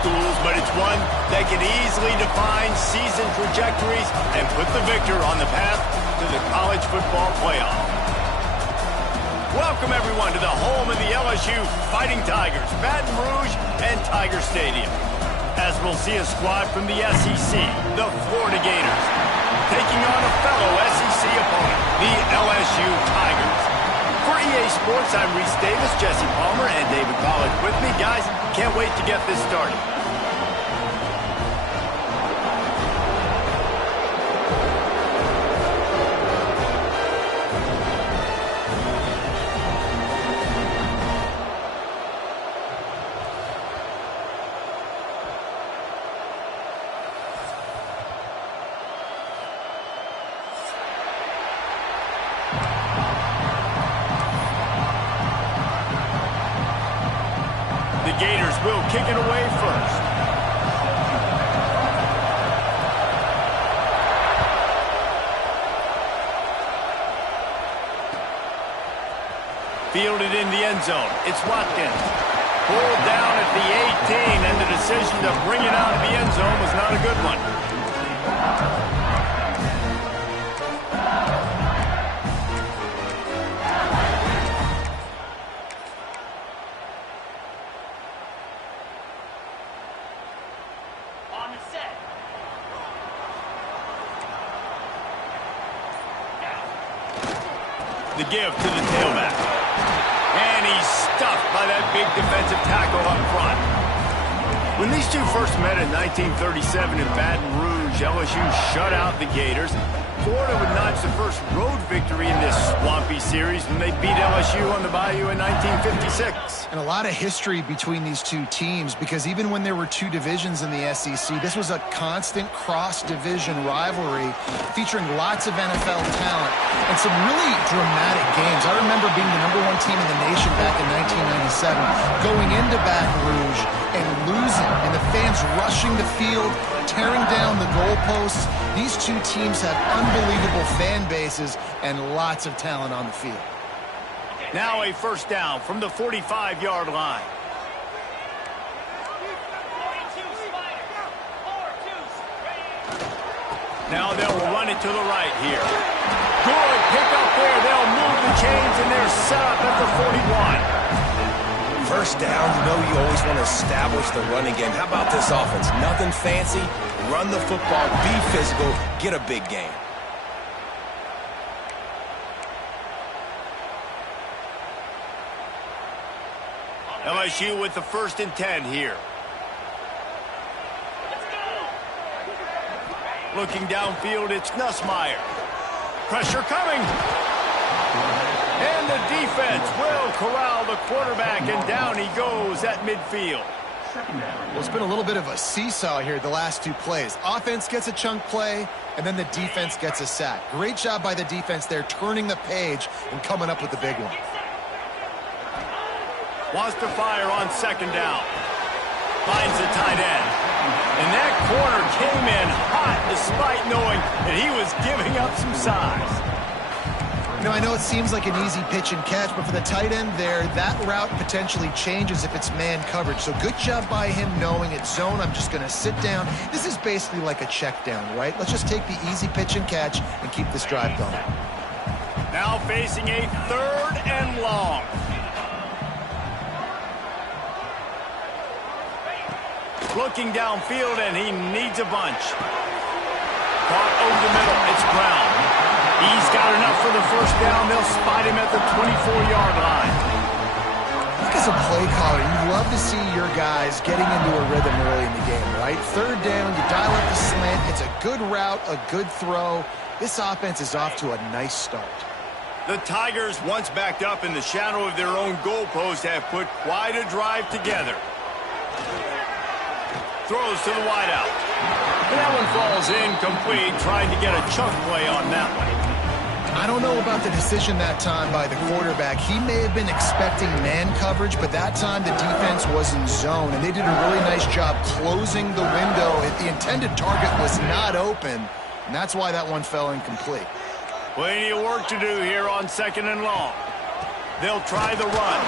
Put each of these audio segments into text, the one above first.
Schools, but it's one that can easily define season trajectories and put the victor on the path to the college football playoff. Welcome, everyone, to the home of the LSU Fighting Tigers, Baton Rouge and Tiger Stadium. As we'll see a squad from the SEC, the Florida Gators, taking on a fellow SEC opponent, the LSU Tigers. For EA Sports, I'm Reese Davis, Jesse Palmer, and David College with me. Guys, can't wait to get this started. The Gators will kick it away first. Fielded in the end zone. It's Watkins. Pulled down at the 18, and the decision to bring it out of the end zone was not a good one. The give to the tailback. And he's stuffed by that big defensive tackle up front. When these two first met in 1937 in Baton Rouge, LSU shut out the Gators. Florida would notch the first road victory in this swampy series when they beat LSU on the Bayou in 1956. And a lot of history between these two teams, because even when there were two divisions in the SEC, this was a constant cross-division rivalry featuring lots of NFL talent and some really dramatic games. I remember being the #1 team in the nation back in 1997, going into Baton Rouge and losing, and the fans rushing the field, tearing down the goalposts. These two teams have unbelievable fan bases and lots of talent on the field. Now a first down from the 45-yard line. Now they'll run it to the right here. Good pick up there. They'll move the chains, and they're set up at the 41. First down, you know you always want to establish the running game. How about this offense? Nothing fancy. Run the football, be physical, get a big gain. LSU with the 1st and 10 here. Looking downfield, it's Nussmeier. Pressure coming. And the defense will corral the quarterback, and down he goes at midfield. Well, it's been a little bit of a seesaw here the last two plays. Offense gets a chunk play, and then the defense gets a sack. Great job by the defense there, turning the page and coming up with the big one. Wants to fire on 2nd down. Finds the tight end. And that corner came in hot despite knowing that he was giving up some size. I know it seems like an easy pitch and catch, but for the tight end there, that route potentially changes if it's man coverage. So good job by him knowing it's zone. I'm just going to sit down. This is basically like a check down, right? Let's just take the easy pitch and catch and keep this drive going. Now facing a 3rd and long. Looking downfield, and he needs a bunch. Caught over the middle. It's Brown. He's got enough for the first down. They'll spot him at the 24-yard line. Look, as a play caller, you love to see your guys getting into a rhythm early in the game, right? 3rd down, you dial up the slant. It's a good route, a good throw. This offense is off to a nice start. The Tigers, once backed up in the shadow of their own goalpost, have put quite a drive together. Throws to the wideout. And that one falls incomplete, trying to get a chunk play on that one. I don't know about the decision that time by the quarterback. He may have been expecting man coverage, but that time the defense was in zone, and they did a really nice job closing the window. The intended target was not open, and that's why that one fell incomplete. Plenty of work to do here on 2nd and long. They'll try the run.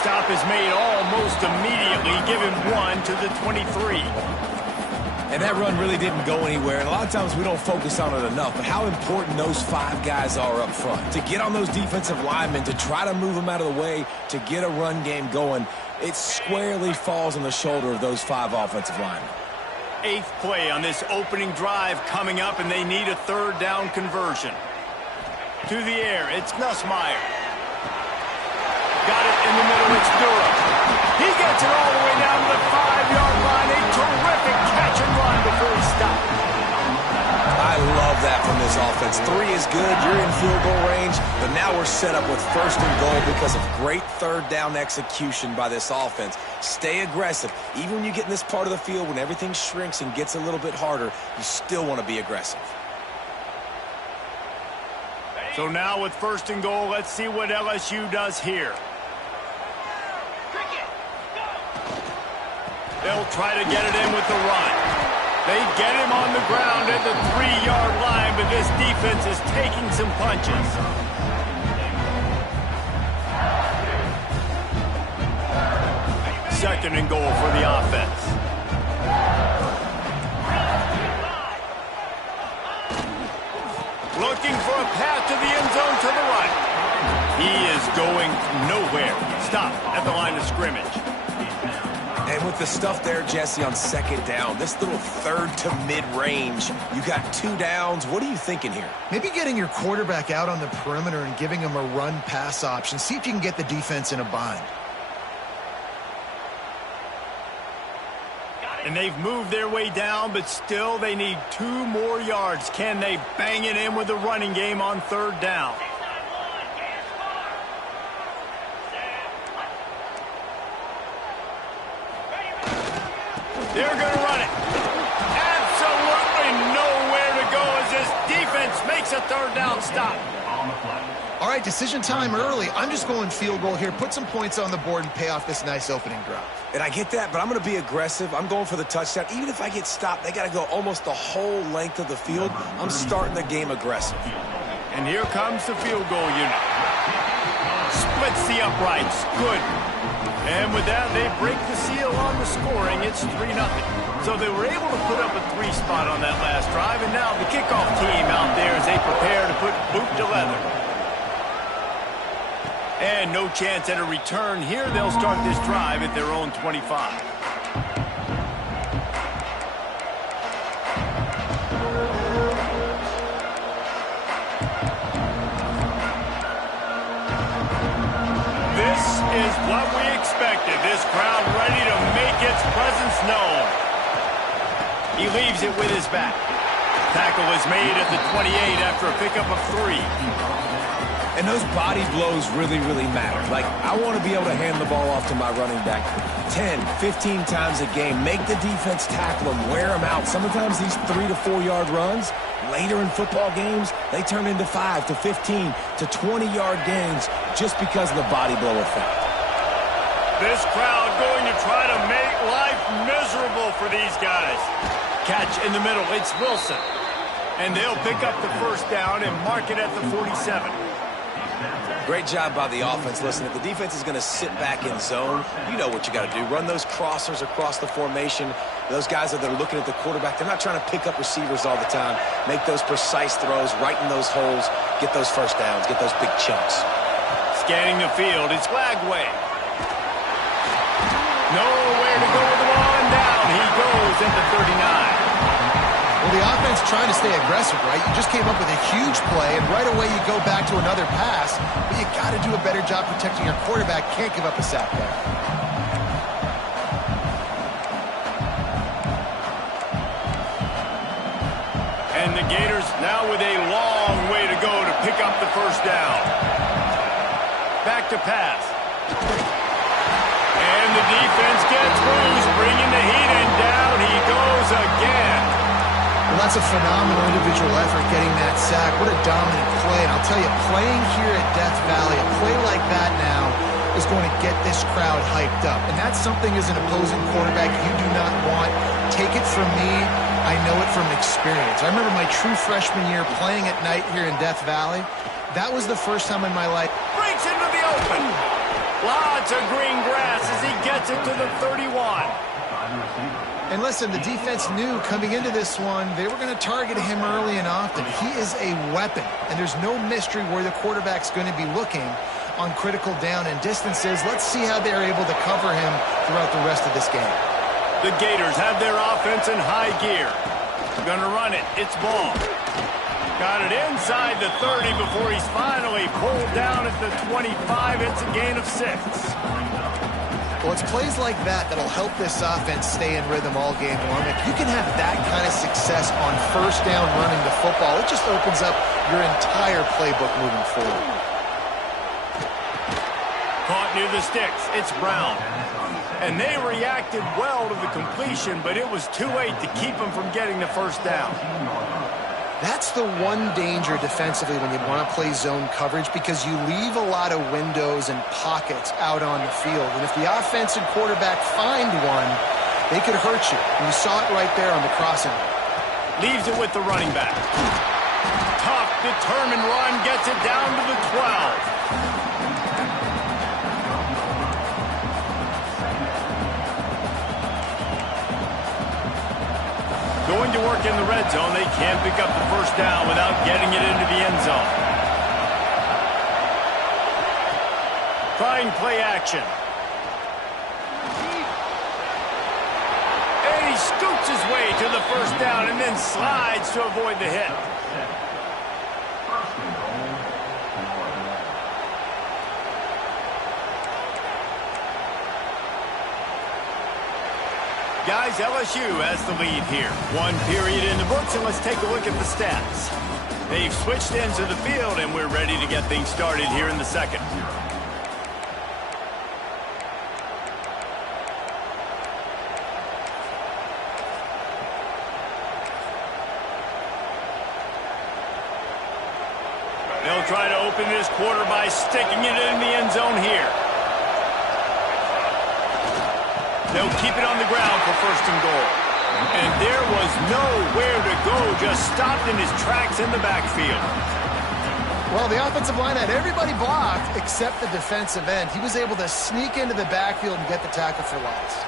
Stop is made almost immediately. Give him 1 to the 23. And that run really didn't go anywhere. And a lot of times we don't focus on it enough. But how important those 5 guys are up front. To get on those defensive linemen, to try to move them out of the way, to get a run game going, it squarely falls on the shoulder of those 5 offensive linemen. 8th play on this opening drive coming up, and they need a 3rd down conversion. To the air, it's Nussmeier. Got it in the middle, it's Durham. He gets it all the way down to the 5-yard line. A terrific catch and run before he stopped. I love that from this offense. 3 is good, you're in field goal range, but now we're set up with 1st and goal because of great 3rd down execution by this offense. Stay aggressive. Even when you get in this part of the field, when everything shrinks and gets a little bit harder, you still want to be aggressive. So now with 1st and goal, let's see what LSU does here. They'll try to get it in with the run. They get him on the ground at the 3-yard line, but this defense is taking some punches. Second and goal for the offense. Looking for a path to the end zone to the right. He is going nowhere. Stop at the line of scrimmage. And with the stuff there, Jesse, on 2nd down, this little 3rd to mid-range, you got 2 downs. What are you thinking here? Maybe getting your quarterback out on the perimeter and giving him a run-pass option. See if you can get the defense in a bind. And they've moved their way down, but still they need 2 more yards. Can they bang it in with the running game on 3rd down? They're going to run it. Absolutely nowhere to go as this defense makes a 3rd down stop. All right, decision time early. I'm just going field goal here. Put some points on the board and pay off this nice opening drive. And I get that, but I'm going to be aggressive. I'm going for the touchdown. Even if I get stopped, they got to go almost the whole length of the field. I'm starting the game aggressive. And here comes the field goal unit. Splits the uprights. Good. And with that, they break the seal on the scoring. It's 3-0. So they were able to put up a 3 spot on that last drive, and now the kickoff team out there as they prepare to put boot to leather. And no chance at a return here. They'll start this drive at their own 25. This is what we expected. This crowd ready to make its presence known. He leaves it with his back. Tackle is made at the 28 after a pickup of 3. And those body blows really, really matter. Like, I want to be able to hand the ball off to my running back 10, 15 times a game. Make the defense tackle him, wear him out. Sometimes these 3 to 4 yard runs, later in football games, they turn into 5 to 15 to 20-yard gains just because of the body blow effect. This crowd going to try to make life miserable for these guys. Catch in the middle, it's Wilson. And they'll pick up the first down and mark it at the 47. Great job by the offense. Listen, if the defense is going to sit back in zone, you know what you got to do. Run those crossers across the formation. Those guys that are looking at the quarterback, they're not trying to pick up receivers all the time. Make those precise throws, right in those holes, get those first downs, get those big chunks. Scanning the field, it's Lagway. Nowhere to go with the ball, and down he goes at the 39. Well, the offense trying to stay aggressive, right? You just came up with a huge play, and right away you go back to another pass, but you got to do a better job protecting your quarterback. Can't give up a sack there. And the Gators now with a long way to go to pick up the first down. Back to pass. And the defense gets loose, bringing the heat, and down he goes again. Well, that's a phenomenal individual effort getting that sack. What a dominant play. And I'll tell you, playing here at Death Valley, a play like that now is going to get this crowd hyped up. And that's something as an opposing quarterback you do not want. Take it from me. I know it from experience. I remember my true freshman year playing at night here in Death Valley. That was the first time in my life. Breaks into the open. Lots of green grass as he gets it to the 31. And listen, the defense knew coming into this one, they were going to target him early and often. He is a weapon, and there's no mystery where the quarterback's going to be looking on critical down and distances. Let's see how they're able to cover him throughout the rest of this game. The Gators have their offense in high gear. Going to run it. It's Ball. Got it inside the 30 before he's finally pulled down at the 25. It's a gain of 6. Well, it's plays like that that'll help this offense stay in rhythm all game long. If you can have that kind of success on first down running the football, it just opens up your entire playbook moving forward. Caught near the sticks. It's Brown. And they reacted well to the completion, but it was too late to keep them from getting the first down. That's the one danger defensively when you want to play zone coverage, because you leave a lot of windows and pockets out on the field. And if the offensive quarterback find one, they could hurt you. And you saw it right there on the crossing. Leaves it with the running back. Tough, determined run, gets it down to the 12. Going to work in the red zone. They can't pick up the first down without getting it into the end zone. Trying play action. And he scoots his way to the first down and then slides to avoid the hit. Guys, LSU has the lead here. One period in the books, and let's take a look at the stats. They've switched ends of the field, and we're ready to get things started here in the second. They'll try to open this quarter by sticking it in the end zone here. They'll keep it on the ground for first and goal. And there was nowhere to go, just stopped in his tracks in the backfield. Well, the offensive line had everybody blocked except the defensive end. He was able to sneak into the backfield and get the tackle for loss.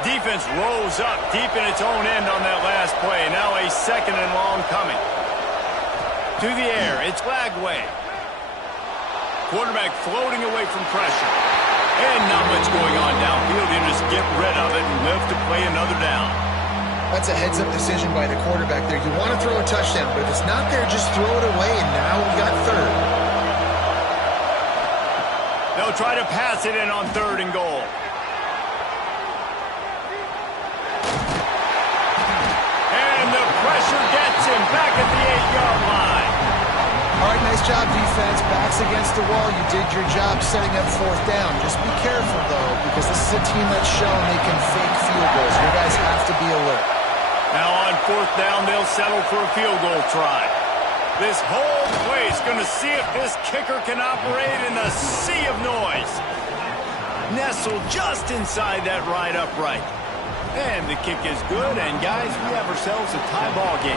Defense rolls up deep in its own end on that last play. Now a second and long coming. To the air, it's Lagway. Quarterback floating away from pressure. And not much going on downfield. You just get rid of it and live to play another down. That's a heads-up decision by the quarterback there. You want to throw a touchdown, but if it's not there, just throw it away, and now we got third. They'll try to pass it in on third and goal. Pressure gets him back at the 8-yard line. All right, nice job, defense. Backs against the wall. You did your job setting up fourth down. Just be careful, though, because this is a team that's shown they can fake field goals. You guys have to be alert. Now on fourth down, they'll settle for a field goal try. This whole place going to see if this kicker can operate in a sea of noise. nestled just inside that right upright. And the kick is good, and guys, we have ourselves a tie ball game.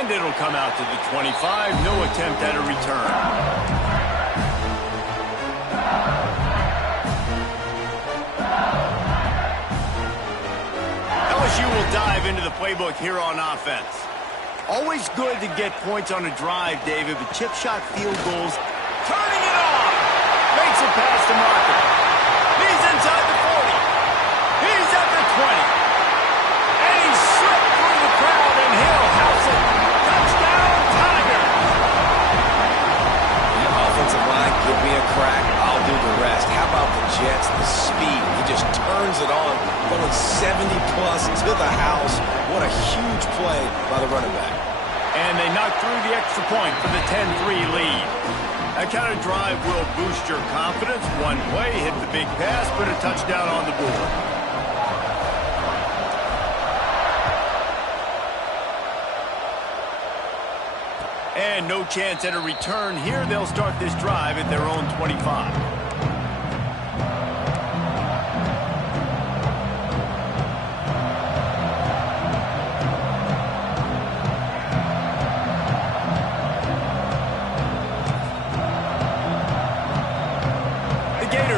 And it'll come out to the 25. No attempt at a return. LSU will dive into the playbook here on offense. Always good to get points on a drive, David, but chip shot field goals, turning it on. Makes it past the marker. He's inside the 40. He's at the 20. And he slipped through the crowd, and he'll house it. Touchdown, Tigers. The offensive line, give me a crack. I'll do the rest. How about the Jets? The speed. He just turns it on, going 70-plus to the house. What a huge play by the running back. And they knock through the extra point for the 10-3 lead. That kind of drive will boost your confidence. One play, hit the big pass, put a touchdown on the board. And no chance at a return here. They'll start this drive at their own 25.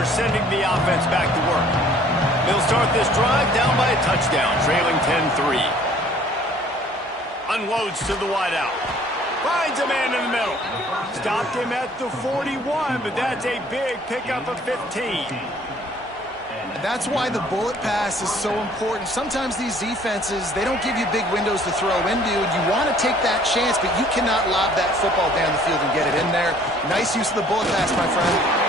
Sending the offense back to work. They'll start this drive down by a touchdown, trailing 10-3. Unloads to the wideout. Finds a man in the middle. Stopped him at the 41, but that's a big pickup of 15. That's why the bullet pass is so important. Sometimes these defenses, they don't give you big windows to throw into, and you want to take that chance, but you cannot lob that football down the field and get it in there. Nice use of the bullet pass, my friend.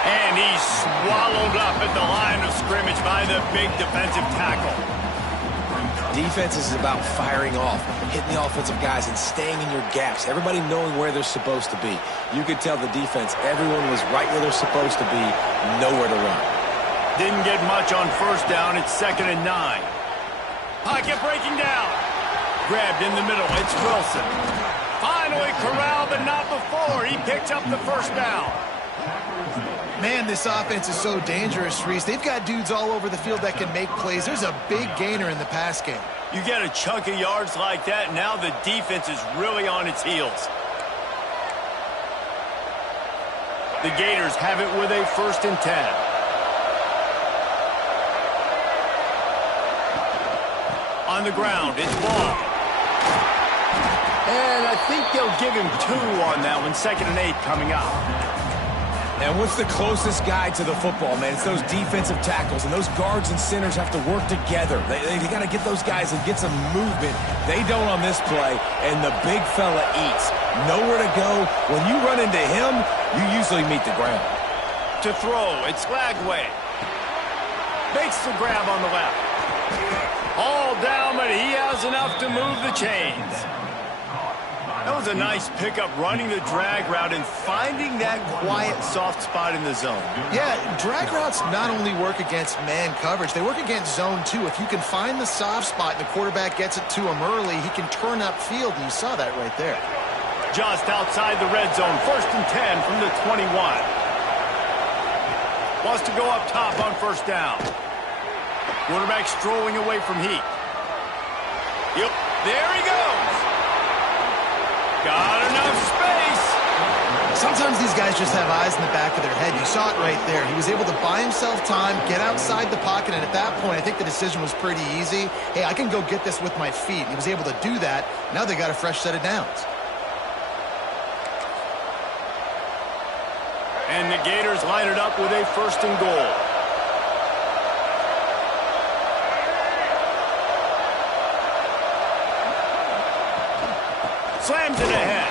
And he's swallowed up at the line of scrimmage by the big defensive tackle. Defense is about firing off, hitting the offensive guys, and staying in your gaps. Everybody knowing where they're supposed to be. You could tell the defense, everyone was right where they're supposed to be, nowhere to run. Didn't get much on first down. It's 2nd and 9. Pocket breaking down. Grabbed in the middle. It's Wilson. Finally corralled, but not before. He picks up the first down. Man, this offense is so dangerous, Reese. They've got dudes all over the field that can make plays. There's a big gainer in the pass game. You get a chunk of yards like that, now the defense is really on its heels. The Gators have it with a 1st and 10. On the ground, it's Ball. And I think they'll give him 2 on that one. 2nd and 8 coming up. And what's the closest guy to the football, man? It's those defensive tackles, and those guards and centers have to work together. They got to get those guys and get some movement. They don't on this play, and the big fella eats. Nowhere to go. When you run into him, you usually meet the ground. To throw, it's Lagway. Makes the grab on the left. All down, but he has enough to move the chains. That was a nice pickup, running the drag route and finding that quiet, soft spot in the zone. Yeah, drag routes not only work against man coverage, they work against zone too. If you can find the soft spot and the quarterback gets it to him early, he can turn upfield, and you saw that right there. Just outside the red zone, 1st and 10 from the 21. Wants to go up top on 1st down. Quarterback strolling away from Heat. Yep, there he goes. Got enough space. Sometimes these guys just have eyes in the back of their head. You saw it right there. He was able to buy himself time, get outside the pocket, and at that point, I think the decision was pretty easy. Hey, I can go get this with my feet. He was able to do that. Now they got a fresh set of downs. And the Gators line it up with a 1st and goal. Slams it ahead.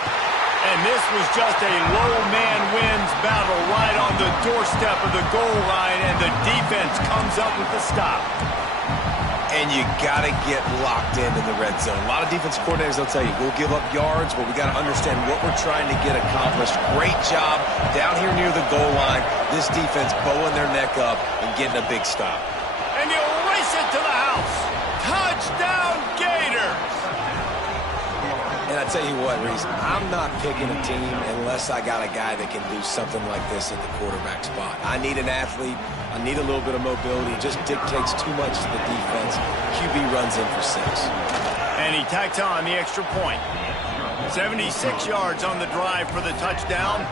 And this was just a low man wins battle right on the doorstep of the goal line, and the defense comes up with the stop. And you got to get locked in the red zone. A lot of defense coordinators, they'll tell you, we'll give up yards, but we got to understand what we're trying to get accomplished. Great job down here near the goal line. This defense bowing their neck up and getting a big stop. And you'll race it to the house. Touchdown, Gators! And I tell you what, Reese, I'm not picking a team unless I got a guy that can do something like this at the quarterback spot. I need an athlete. I need a little bit of mobility. It just dictates too much to the defense. QB runs in for 6. And he tacks on the extra point. 76 yards on the drive for the touchdown,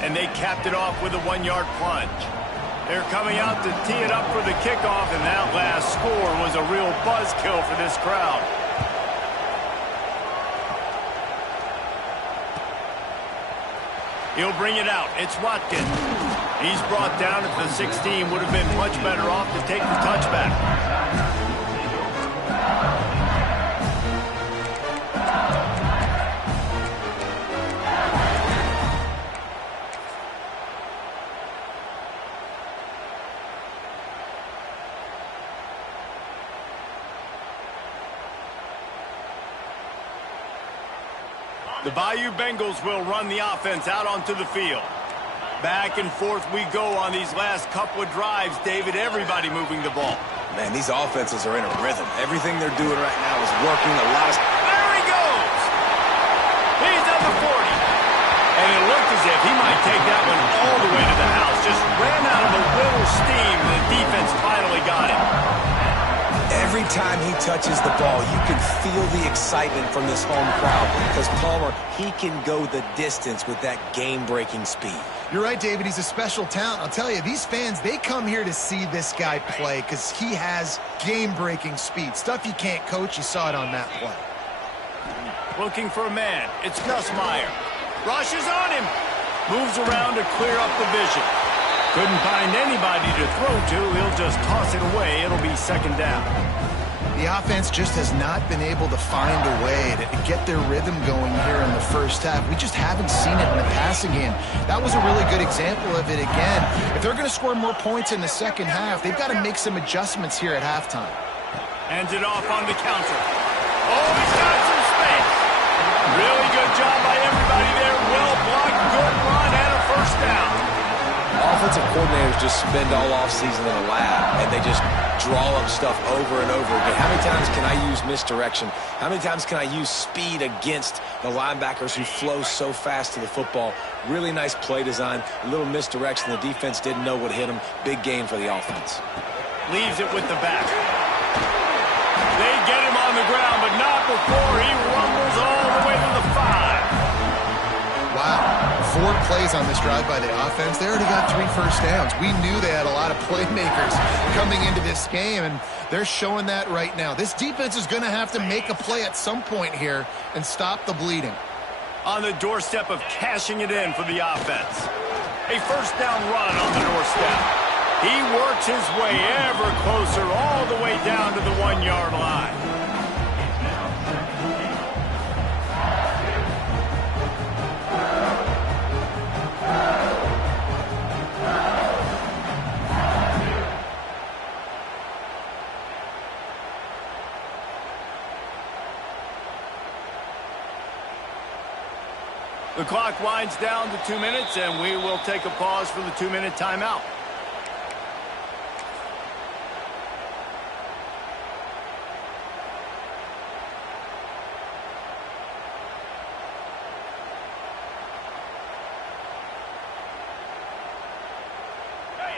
and they capped it off with a 1-yard plunge. They're coming out to tee it up for the kickoff, and that last score was a real buzzkill for this crowd. He'll bring it out. It's Watkins. He's brought down at the 16. Would have been much better off to take the touchback. The Bayou Bengals will run the offense out onto the field. Back and forth we go on these last couple of drives, David. Everybody moving the ball. Man, these offenses are in a rhythm. Everything they're doing right now is working. There he goes! He's at the 40. And it looked as if he might take that one all the way to the house. Just ran out of a little steam. The defense finally got it. Every time he touches the ball, you can feel the excitement from this home crowd because Palmer, he can go the distance with that game-breaking speed. You're right, David. He's a special talent. I'll tell you, these fans, they come here to see this guy play because he has game-breaking speed. Stuff you can't coach. You saw it on that play. Looking for a man. It's Nussmeier. Rushes on him. Moves around to clear up the vision. Couldn't find anybody to throw to. He'll just toss it away. It'll be second down. The offense just has not been able to find a way to get their rhythm going here in the first half. We just haven't seen it in the passing game. That was a really good example of it again. If they're going to score more points in the second half, they've got to make some adjustments here at halftime. Hands it off on the counter. Oh, he's got some space. Really good job by everybody there. Well blocked, good run, and a first down. Offensive coordinators just spend all offseason in a lab, and they just draw up stuff over and over again. How many times can I use misdirection? How many times can I use speed against the linebackers who flow so fast to the football? Really nice play design, a little misdirection. The defense didn't know what hit them. Big game for the offense. Leaves it with the back. They get him on the ground, but not before he rumbles all the way to the 5. Wow. 4 plays on this drive by the offense. They already got 3 first downs. We knew they had a lot of playmakers coming into this game, and they're showing that right now. This defense is going to have to make a play at some point here and stop the bleeding. On the doorstep of cashing it in for the offense. A first down run on the doorstep. He works his way ever closer all the way down to the 1-yard line. The clock winds down to 2 minutes, and we will take a pause for the 2-minute timeout.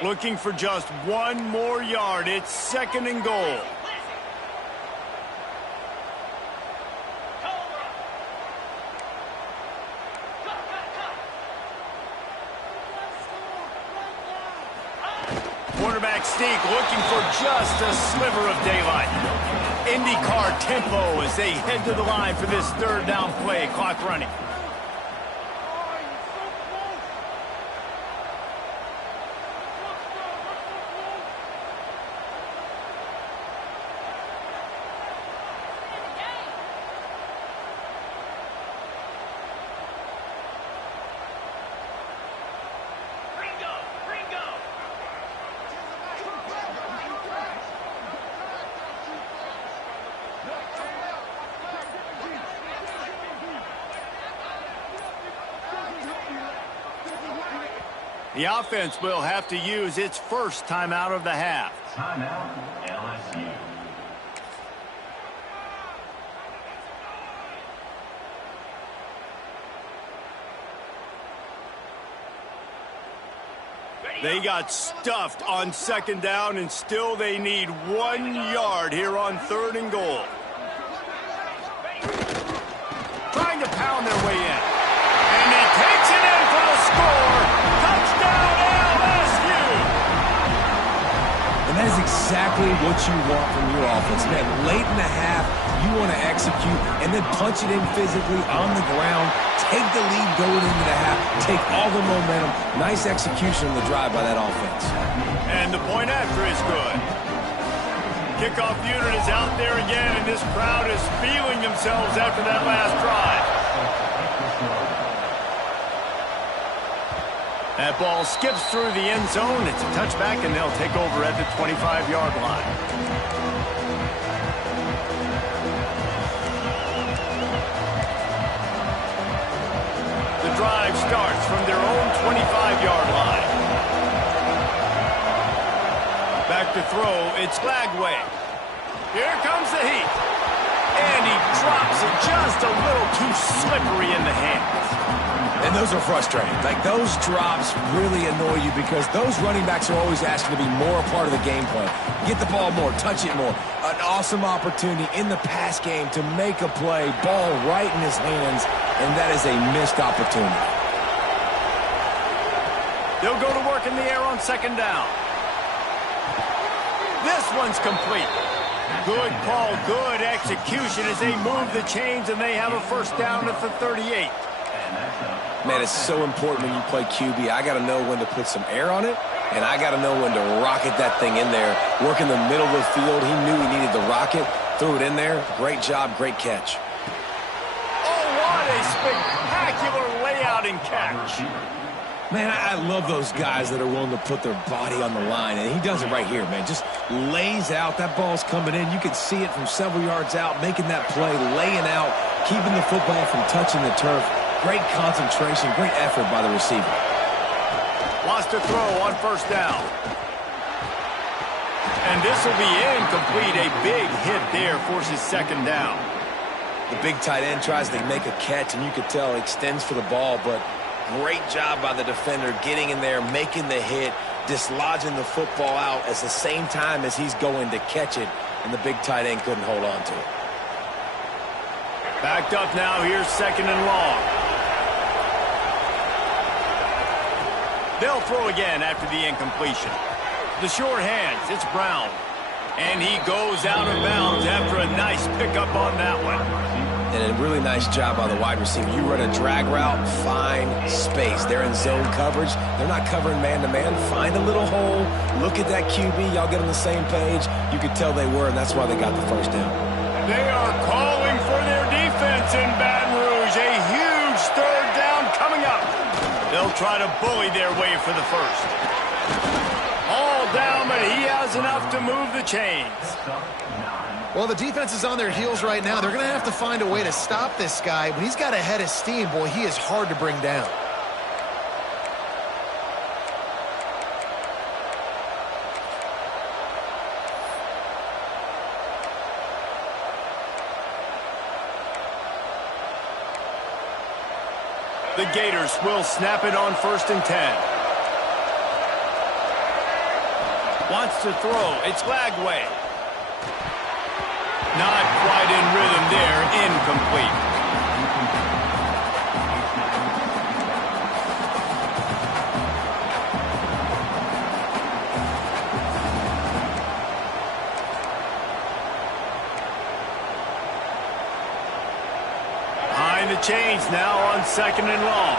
Looking for just 1 more yard. It's 2nd and goal. Quarterback sneak looking for just a sliver of daylight. IndyCar tempo as they head to the line for this 3rd down play. Clock running. The offense will have to use its first timeout of the half. Timeout, LSU. 2 They got stuffed on second down, and still they need 1 yard here on 3rd and goal. Trying to pound their way in. And he takes it in for the score. Touchdown, LSU! And that is exactly what you want from your offense. Man, late in the half, you want to execute and then punch it in physically on the ground. Take the lead going into the half. Take all the momentum. Nice execution on the drive by that offense. And the point after is good. Kickoff unit is out there again, and this crowd is feeling themselves after that last drive. That ball skips through the end zone. It's a touchback, and they'll take over at the 25-yard line. Drive starts from their own 25-yard line. Back to throw, it's Lagway. Here comes the heat. And he drops it just a little too slippery in the hands. And those are frustrating. Like, those drops really annoy you because those running backs are always asking to be more a part of the game plan. Get the ball more, touch it more. An awesome opportunity in the pass game to make a play, ball right in his hands, and that is a missed opportunity. They'll go to work in the air on second down. This one's complete. Good call, good execution as they move the chains, and they have a first down at the 38. Man, it's so important when you play QB. I got to know when to put some air on it, and I got to know when to rocket that thing in there. Work in the middle of the field. He knew he needed the rocket. Threw it in there. Great job, great catch. Oh, what a spectacular layout and catch. Man, I love those guys that are willing to put their body on the line, and he does it right here, man. Just lays out. That ball's coming in. You can see it from several yards out, making that play, laying out, keeping the football from touching the turf. Great concentration, great effort by the receiver. Wants to throw on first down. And this will be incomplete. A big hit there forces second down. The big tight end tries to make a catch, and you could tell he extends for the ball, but great job by the defender getting in there, making the hit, dislodging the football out at the same time as he's going to catch it, and the big tight end couldn't hold on to it. Backed up now, here's second and long. They'll throw again after the incompletion. The short hands, it's Brown. And he goes out of bounds after a nice pickup on that one. And a really nice job by the wide receiver. You run a drag route, find space. They're in zone coverage. They're not covering man-to-man. Find a little hole. Look at that QB. Y'all get on the same page. You could tell they were, and that's why they got the first down. They are calling for their defense in Baton Rouge. A huge third down coming up. They'll try to bully their way for the first. All down, but he has enough to move the chains. Well, the defense is on their heels right now. They're going to have to find a way to stop this guy. When he's got a head of steam, boy, he is hard to bring down. The Gators will snap it on 1st and 10. Wants to throw. It's Lagway. Not quite in rhythm there. Incomplete. Behind the chains now on second and long.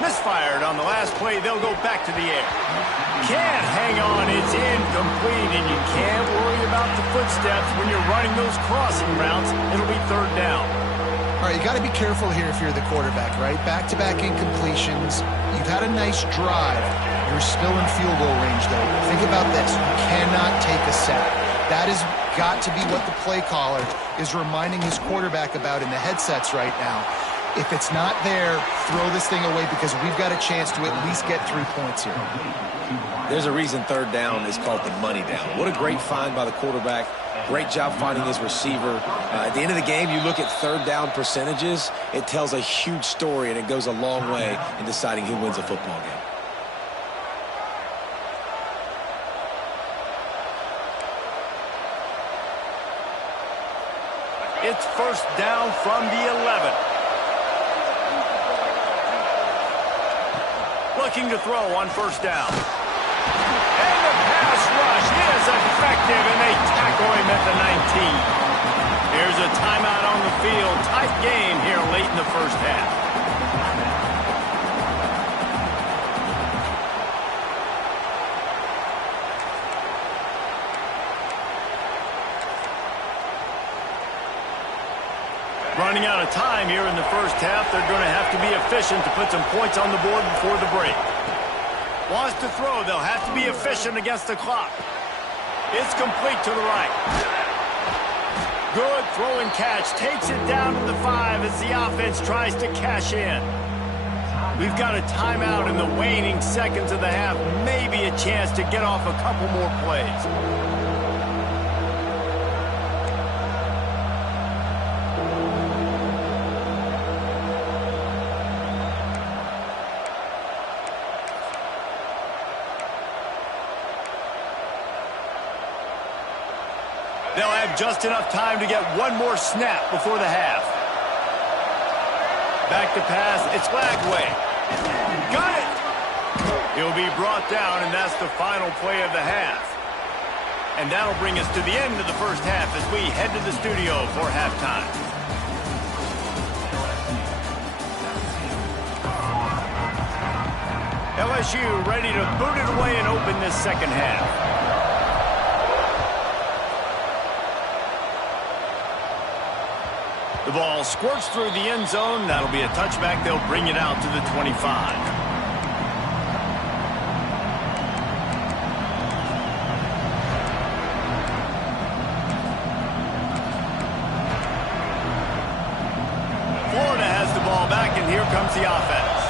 Misfired on the last play. They'll go back to the air. Can't hang on. It's incomplete, and you can't worry about the footsteps when you're running those crossing routes. It'll be third down. All right, you got to be careful here if you're the quarterback, right? Back-to-back incompletions. You've had a nice drive. You're still in field goal range, though. Think about this. You cannot take a sack. That has got to be what the play caller is reminding his quarterback about in the headsets right now. If it's not there, throw this thing away because we've got a chance to at least get 3 points here. There's a reason third down is called the money down. What a great find by the quarterback. Great job finding his receiver. At the end of the game, you look at third down percentages. It tells a huge story, and it goes a long way in deciding who wins a football game. It's first down from the 11. Looking to throw on first down. And the pass rush is effective, and they tackle him at the 19. Here's a timeout on the field. Tight game here late in the first half. Running out of time here in the first half. They're going to have to be efficient to put some points on the board before the break. Wants to throw. They'll have to be efficient against the clock. It's complete to the right. Good throw and catch. Takes it down to the 5 as the offense tries to cash in. We've got a timeout in the waning seconds of the half. Maybe a chance to get off a couple more plays. They'll have just enough time to get one more snap before the half. Back to pass. It's Lagway. Got it! He'll be brought down, and that's the final play of the half. And that'll bring us to the end of the first half as we head to the studio for halftime. LSU ready to boot it away and open this second half. The ball squirts through the end zone. That'll be a touchback. They'll bring it out to the 25. Florida has the ball back, and here comes the offense.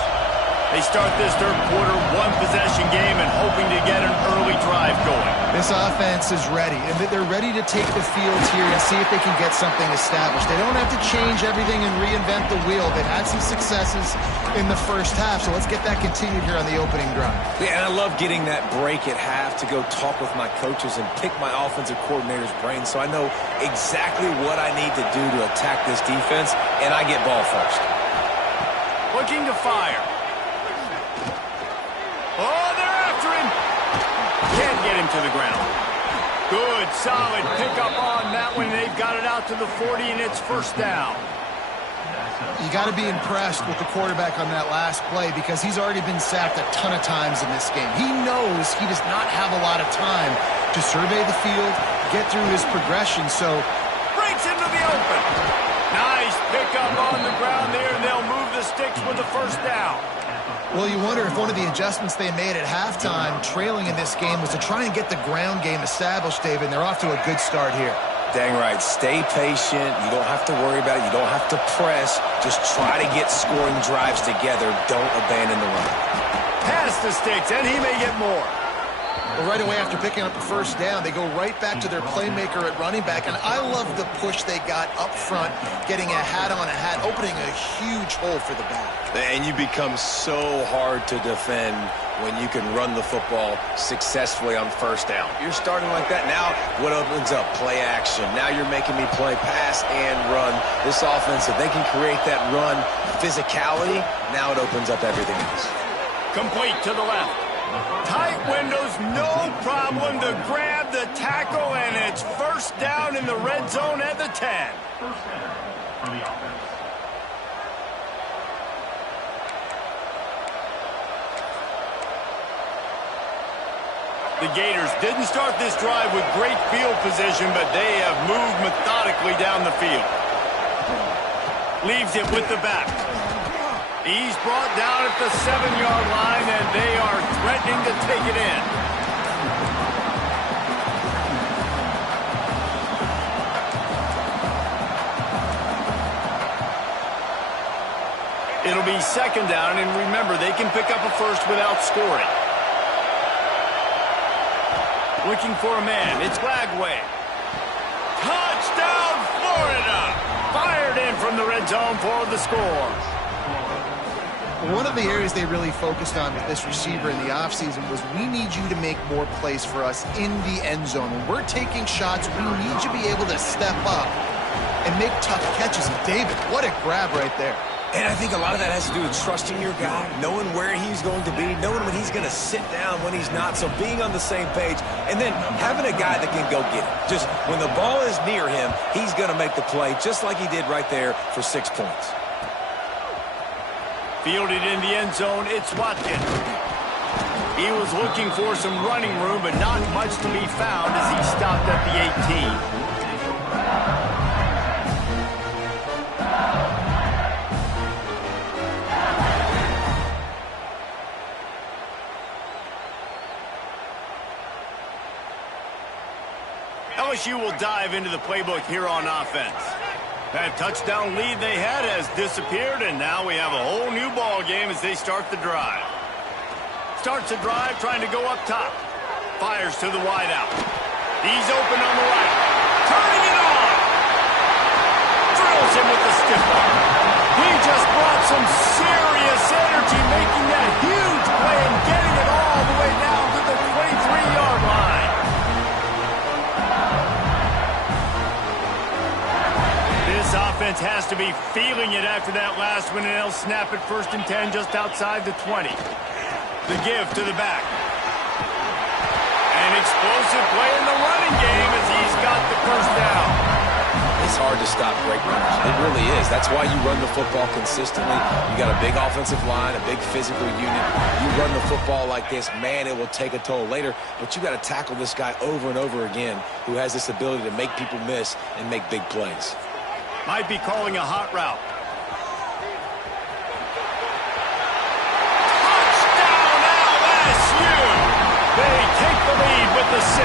They start this third quarter one-possession game and hoping to get an early drive going. This offense is ready, and they're ready to take the field here and see if they can get something established. They don't have to change everything and reinvent the wheel. They've had some successes in the first half, so let's get that continued here on the opening drive. Yeah, and I love getting that break at half to go talk with my coaches and pick my offensive coordinator's brain so I know exactly what I need to do to attack this defense, and I get ball first. Looking to fire. Oh, they're after him. Can't get him to the ground. Good, solid pickup on that one. They've got it out to the 40, and it's first down. You got to be impressed with the quarterback on that last play because he's already been sacked a ton of times in this game. He knows he does not have a lot of time to survey the field, get through his progression, so breaks into the open. Nice pickup on the ground there, and they'll move the sticks with the first down. well, you wonder if one of the adjustments they made at halftime, trailing in this game, was to try and get the ground game established, David, and they're off to a good start here. Dang right. Stay patient. You don't have to worry about it. You don't have to press. Just try to get scoring drives together. Don't abandon the run. Pass the sticks, and he may get more. Well, right away after picking up the first down, they go right back to their playmaker at running back, and I love the push they got up front, getting a hat on a hat, opening a huge hole for the back. And you become so hard to defend when you can run the football successfully on first down. You're starting like that. Now what opens up? Play action. Now you're making me play pass and run. This offense, if they can create that run physicality, now it opens up everything else. Complete to the left. Tight windows, no problem to grab the tackle, and it's first down in the red zone at the 10. First down for the offense. The Gators didn't start this drive with great field position, but they have moved methodically down the field. Leaves it with the back. He's brought down at the 7-yard line, and they are threatening to take it in. It'll be second down, and remember, they can pick up a first without scoring. Looking for a man. It's Lagway. Touchdown, Florida! Fired in from the red zone for the score. One of the areas they really focused on with this receiver in the offseason was we need you to make more plays for us in the end zone. When we're taking shots, we need you to be able to step up and make tough catches. And David, what a grab right there. And I think a lot of that has to do with trusting your guy, knowing where he's going to be, knowing when he's going to sit down, when he's not, so being on the same page, and then having a guy that can go get it. Just when the ball is near him, he's going to make the play, just like he did right there for 6 points. Fielded in the end zone, it's Watkins. He was looking for some running room, but not much to be found as he stopped at the 18. LSU will dive into the playbook here on offense. That touchdown lead they had has disappeared, and now we have a whole new ball game as they start the drive. Starts the drive trying to go up top. Fires to the wideout. He's open on the right. Turning it on. Drills him with the stiff arm. He just brought some serious energy, making that huge play and getting it all the way down to the 23-yard line. This offense has to be feeling it after that last one, and they'll snap it 1st and 10 just outside the 20. The give to the back. An explosive play in the running game as he's got the first down. It's hard to stop great runners. It really is. That's why you run the football consistently. You got a big offensive line, a big physical unit. You run the football like this, man, it will take a toll later. But you got to tackle this guy over and over again who has this ability to make people miss and make big plays. Might be calling a hot route. Touchdown LSU! They take the lead with the 6.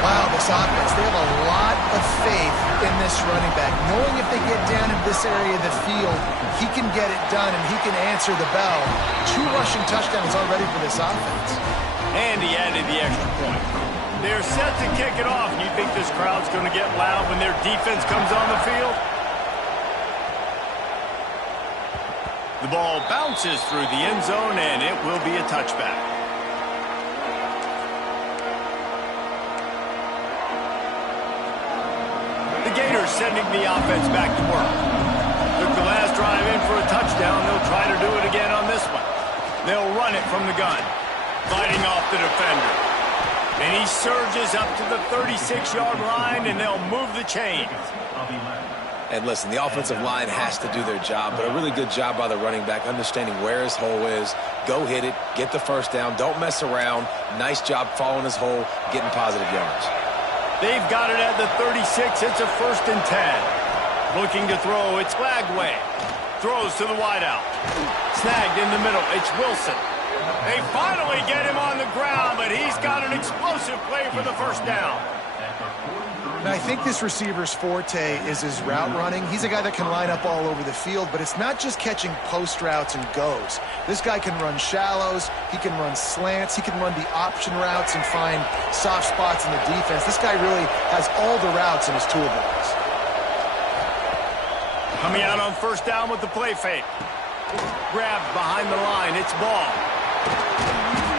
Wow, this offense, they have a lot of faith in this running back, knowing if they get down in this area of the field, he can get it done and he can answer the bell. 2 rushing touchdowns already for this offense. And he added the extra point. They're set to kick it off. You think this crowd's going to get loud when their defense comes on the field? The ball bounces through the end zone, and it will be a touchback. The Gators sending the offense back to work. Took the last drive in for a touchdown. They'll try to do it again on this one. They'll run it from the gun, fighting off the defender. And he surges up to the 36-yard line, and they'll move the chains. And listen, the offensive line has to do their job, but a really good job by the running back, understanding where his hole is. Go hit it, get the first down, don't mess around. Nice job following his hole, getting positive yards. They've got it at the 36. It's a 1st and 10. Looking to throw, it's Lagway. Throws to the wideout. Snagged in the middle, it's Wilson. They finally get him on the ground, but he's got an explosive play for the first down. And I think this receiver's forte is his route running. He's a guy that can line up all over the field, but it's not just catching post routes and goes. This guy can run shallows, he can run slants, he can run the option routes and find soft spots in the defense. This guy really has all the routes in his toolbox. Coming out on 1st down with the play fake. Grabbed behind the line, it's Ball.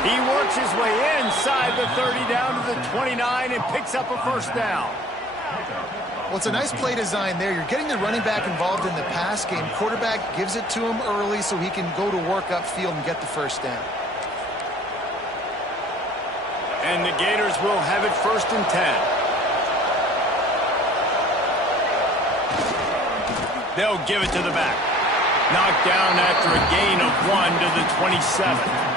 He works his way inside the 30 down to the 29 and picks up a 1st down. Well, it's a nice play design there. You're getting the running back involved in the pass game. Quarterback gives it to him early so he can go to work upfield and get the 1st down. And the Gators will have it 1st and 10. They'll give it to the back. Knocked down after a gain of 1 to the 27.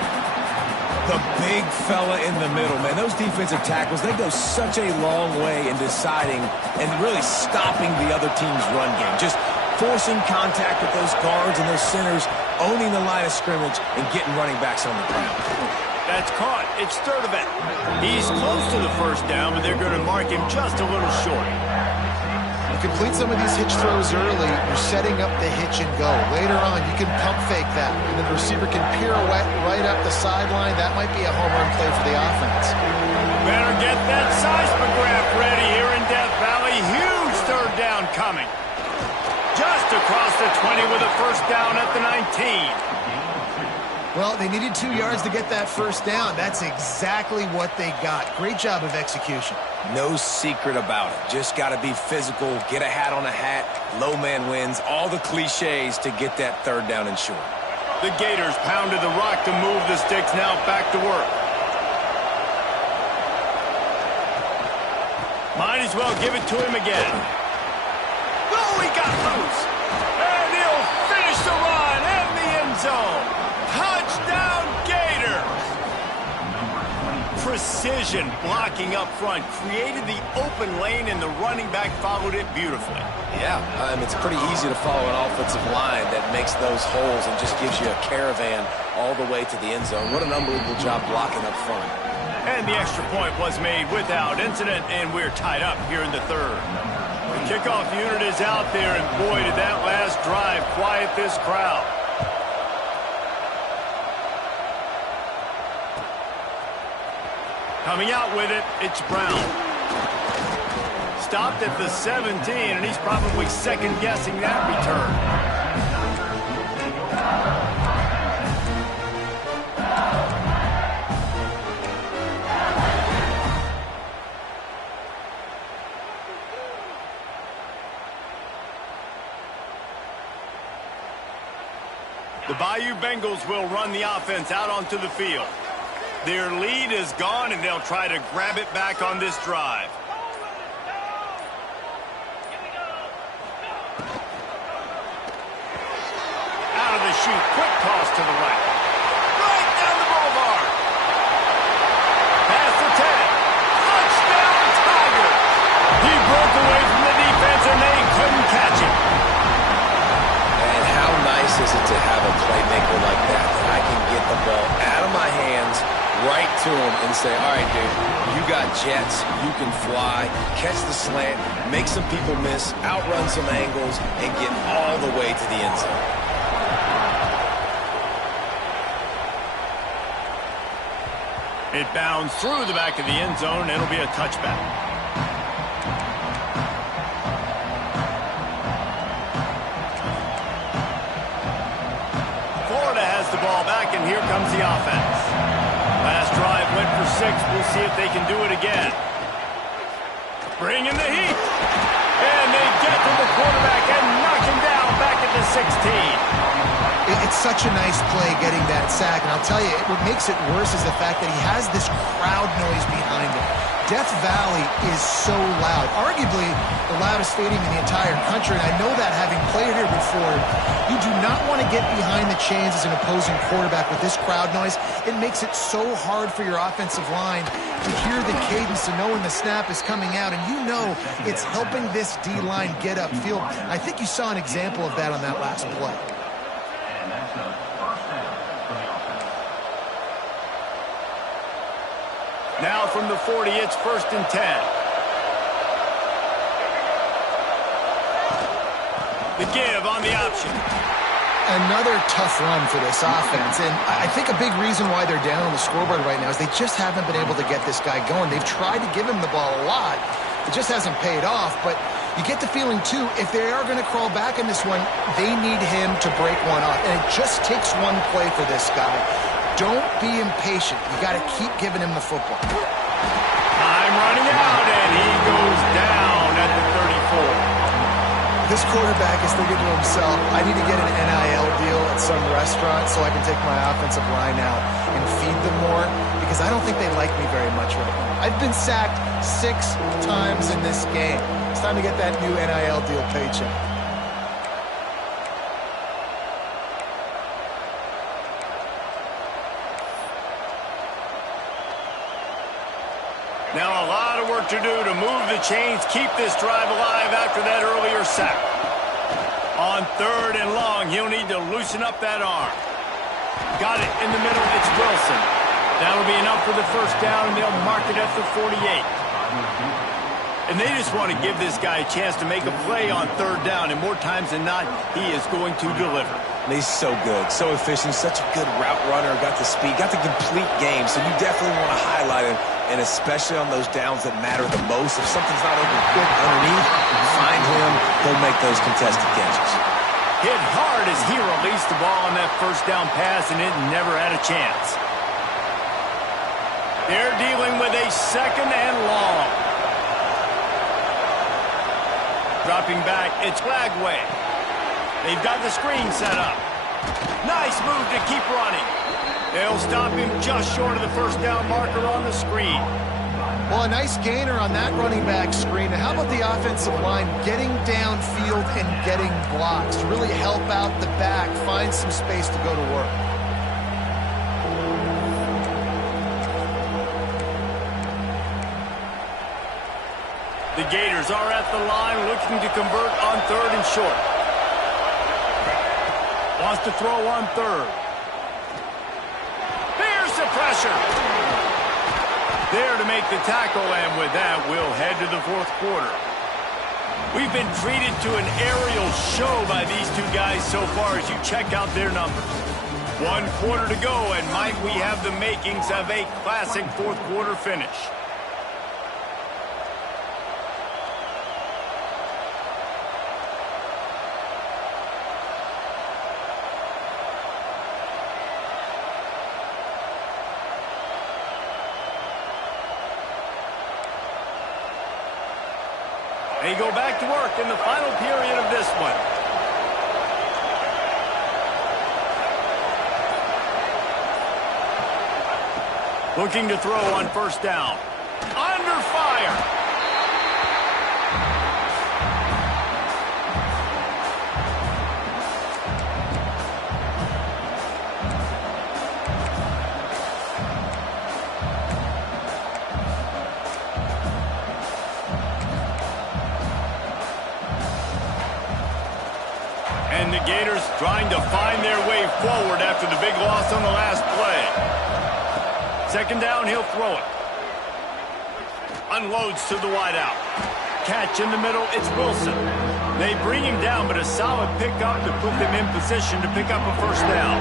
The big fella in the middle, man. Those defensive tackles, they go such a long way in deciding and really stopping the other team's run game. Just forcing contact with those guards and those centers, owning the line of scrimmage, and getting running backs on the ground. That's caught. It's Sturdivant. He's close to the 1st down, but they're going to mark him just a little short. complete some of these hitch throws early, you're setting up the hitch and go. Later on, you can pump fake that, and then the receiver can pirouette right up the sideline. That might be a home run play for the offense. Better get that seismograph ready here in Death Valley. Huge third down coming. Just across the 20 with a first down at the 19. Well, they needed 2 yards to get that first down. That's exactly what they got. Great job of execution. No secret about it. Just got to be physical, get a hat on a hat, low man wins, all the cliches to get that third down and short. The Gators pounded the rock to move the sticks, now back to work. Might as well give it to him again. Oh, he got loose. And he'll finish the run in the end zone. Touchdown, Gators! Precision blocking up front created the open lane, and the running back followed it beautifully. Yeah, it's pretty easy to follow an offensive line that makes those holes and just gives you a caravan all the way to the end zone. What an unbelievable job blocking up front. And the extra point was made without incident, and we're tied up here in the third. The kickoff unit is out there, and boy, did that last drive quiet this crowd. Coming out with it, it's Brown. Stopped at the 17, and he's probably second-guessing that return. The Bayou Bengals will run the offense out onto the field. Their lead is gone, and they'll try to grab it back on this drive. Out of the chute, quick toss to the right. Right down the boulevard. Past the 10. Touchdown, Tigers. He broke away from the defense, and they couldn't catch him. And how nice is it to have a playmaker like that I can get the ball out of my hands, right to him, and say, all right, dude, you got jets, you can fly, catch the slant, make some people miss, outrun some angles, and get all the way to the end zone. It bounds through the back of the end zone. It'll be a touchback. Florida has the ball back, and here comes the offense. Last drive went for 6. We'll see if they can do it again. Bring in the heat. And they get to the quarterback and knock him down back at the 16. It's such a nice play getting that sack, and I'll tell you, what makes it worse is the fact that he has this crowd noise behind him. Death Valley is so loud, arguably the loudest stadium in the entire country, and I know that having played here before. You do not want to get behind the chains as an opposing quarterback with this crowd noise. It makes it so hard for your offensive line to hear the cadence, to know when the snap is coming out, and you know it's helping this D-line get upfield. I think you saw an example of that on that last play. Now from the 40, it's 1st and 10. The give on the option. Another tough run for this offense, and I think a big reason why they're down on the scoreboard right now is they just haven't been able to get this guy going. They've tried to give him the ball a lot. It just hasn't paid off, but you get the feeling, too, if they are going to crawl back in this one, they need him to break one off, and it just takes one play for this guy. Don't be impatient. You got to keep giving him the football. Time running out, and he goes down at the 34. This quarterback is thinking to himself, I need to get an NIL deal at some restaurant so I can take my offensive line out and feed them more, because I don't think they like me very much right now. I've been sacked 6 times in this game. It's time to get that new NIL deal paycheck. Now a lot of work to do to move the chains, keep this drive alive after that earlier sack. On 3rd and long, he'll need to loosen up that arm. Got it in the middle, it's Wilson. That'll be enough for the first down, and they'll mark it at the 48. And they just want to give this guy a chance to make a play on third down, and more times than not, he is going to deliver. And he's so good, so efficient, such a good route runner, got the speed, got the complete game, so you definitely want to highlight him, and especially on those downs that matter the most. If something's not open quick underneath, find him, he'll make those contested catches. Hit hard as he released the ball on that first down pass, and it never had a chance. They're dealing with a second and long. Dropping back, it's Lagway. They've got the screen set up. Nice move to keep running. They'll stop him just short of the first down marker on the screen. Well, a nice gainer on that running back screen. And how about the offensive line getting downfield and getting blocks to really help out the back, find some space to go to work? The Gators are at the line looking to convert on third and short. Wants to throw on third. There's the pressure. There to make the tackle, and with that, we'll head to the fourth quarter. We've been treated to an aerial show by these two guys so far as you check out their numbers. 1 quarter to go, and might we have the makings of a classic fourth quarter finish. They go back to work in the final period of this one. Looking to throw on first down. Under fire. And the Gators trying to find their way forward after the big loss on the last play. Second down, he'll throw it. Unloads to the wideout. Catch in the middle, it's Wilson. They bring him down, but a solid pickup to put them in position to pick up a first down.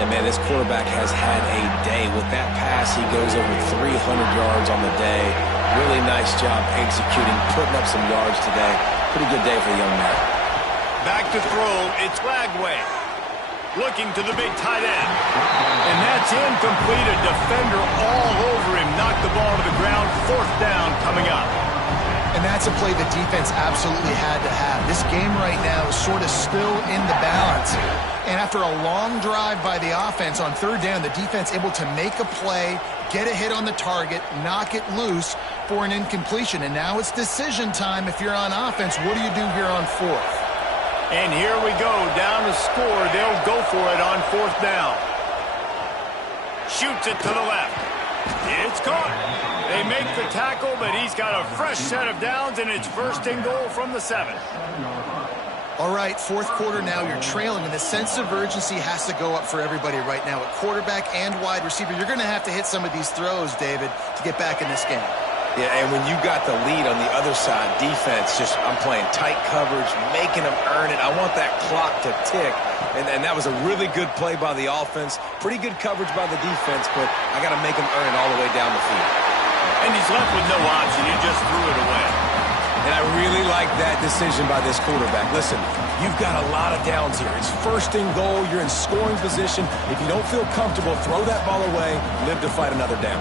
And, man, this quarterback has had a day. With that pass, he goes over 300 yards on the day. Really nice job executing, putting up some yards today. Pretty good day for the young man. Back to throw, it's Lagway. Looking to the big tight end. And that's incomplete. A defender all over him. Knocked the ball to the ground. Fourth down coming up. And that's a play the defense absolutely had to have. This game right now is sort of still in the balance. And after a long drive by the offense on third down, the defense able to make a play, get a hit on the target, knock it loose for an incompletion. And now it's decision time if you're on offense. What do you do here on fourth? And here we go, down to score. They'll go for it on fourth down. Shoots it to the left. It's caught. They make the tackle, but he's got a fresh set of downs, and it's first and goal from the 7. All right, fourth quarter now, you're trailing, and the sense of urgency has to go up for everybody right now at quarterback and wide receiver. You're going to have to hit some of these throws, David, to get back in this game. Yeah, and when you got the lead on the other side, defense, I'm playing tight coverage, making them earn it. I want that clock to tick, and that was a really good play by the offense. Pretty good coverage by the defense, but I got to make them earn it all the way down the field. And he's left with no option. He just threw it away. And I really like that decision by this quarterback. Listen, you've got a lot of downs here. It's first and goal. You're in scoring position. If you don't feel comfortable, throw that ball away, live to fight another down.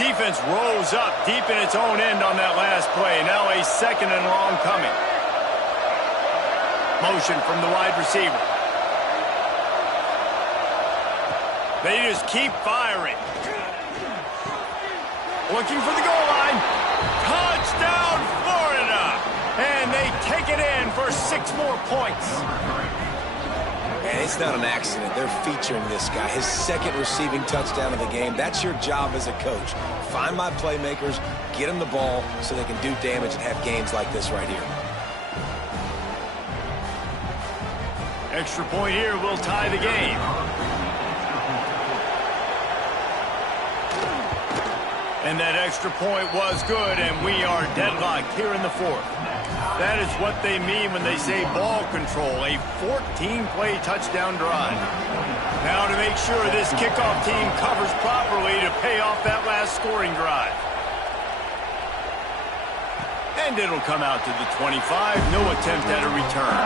Defense rolls up deep in its own end on that last play. Now a second and long coming. Motion from the wide receiver. They just keep firing. Looking for the goal line. Touchdown, Florida! And they take it in for 6 more points. And it's not an accident. They're featuring this guy. His second receiving touchdown of the game. That's your job as a coach. Find my playmakers, get them the ball so they can do damage and have games like this right here. Extra point here will tie the game. And that extra point was good, and we are deadlocked here in the fourth. That is what they mean when they say ball control, a 14-play touchdown drive. Now to make sure this kickoff team covers properly to pay off that last scoring drive. And it'll come out to the 25, no attempt at a return.